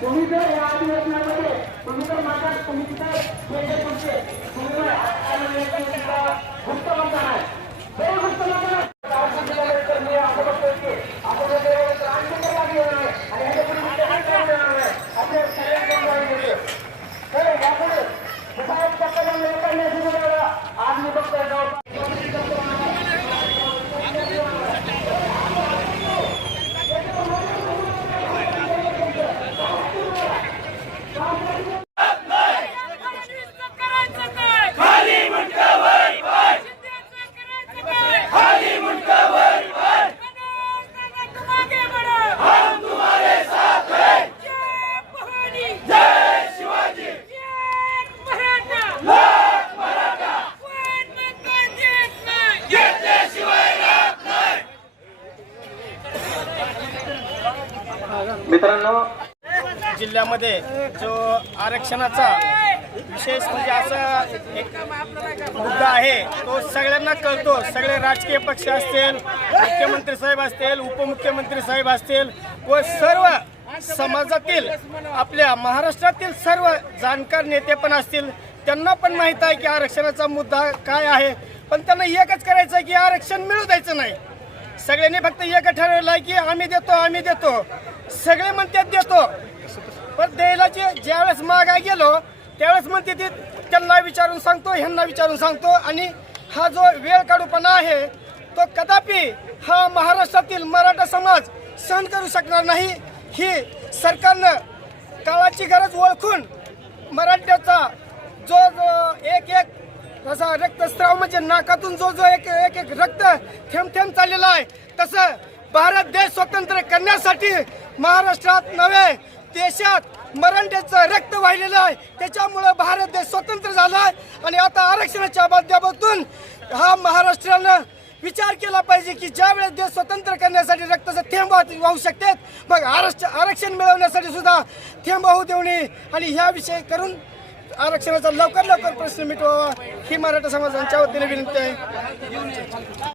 तुम्ही जर या अधिवेशनामध्ये तुम्ही जर माझ्या तुम्ही तिथे मित्रांनो जिल्ह्यामध्ये जो आरक्षणाचा विशेष म्हणजे असा एक मुद्दा आहे तो सगळ्यांना कळतो. सगळे राजकीय पक्ष असतील मुख्यमंत्री साहेब असतील उपमुख्यमंत्री साहेब असतील व सर्व समाजातील आपल्या महाराष्ट्रातील सर्व जाणकार नेते पण असतील त्यांना पण माहीत आहे की आरक्षणाचा मुद्दा काय आहे. पण त्यांना एकच करायचं आहे की आरक्षण मिळू द्यायचं नाही. सगळ्यांनी फक्त एक ठरवलं आहे की आम्ही देतो आम्ही देतो. सगळे म्हणतात देतो. ज्यावेळेस मागाय गेलो त्यावेळेस म्हणते ते त्यांना विचारून सांगतो ह्यांना विचारून सांगतो. आणि हा जो वेळ काढूपणा आहे तो कदापि हा महाराष्ट्रातील मराठा समाज सहन करू शकणार नाही. ही सरकारनं काळाची गरज ओळखून मराठ्याचा जो जो एक एक तसा रक्तस्राव म्हणजे नाकातून जो जो एक एक एक रक्त थेंब थेंब चाललेला आहे तसं भारत देश स्वतंत्र करण्यासाठी महाराष्ट्रात नव्हे देशात मराठ्याचं रक्त वाहिलेलं आहे. त्याच्यामुळं भारत देश स्वतंत्र झाला आहे. आणि आता आरक्षणाच्या माध्यमातून हा महाराष्ट्रानं विचार केला पाहिजे की ज्या वेळेस देश स्वतंत्र करण्यासाठी रक्ताचा थेंब वाह- वाहू शकतात मग आरक्षण आरक्षण मिळवण्यासाठी सुद्धा थेंब वाहू नये. आणि ह्या विषय करून आरक्षणाचा लवकर लवकर प्रश्न मिटवावा. ही मराठा समाजांच्या वतीने विनंती आहे.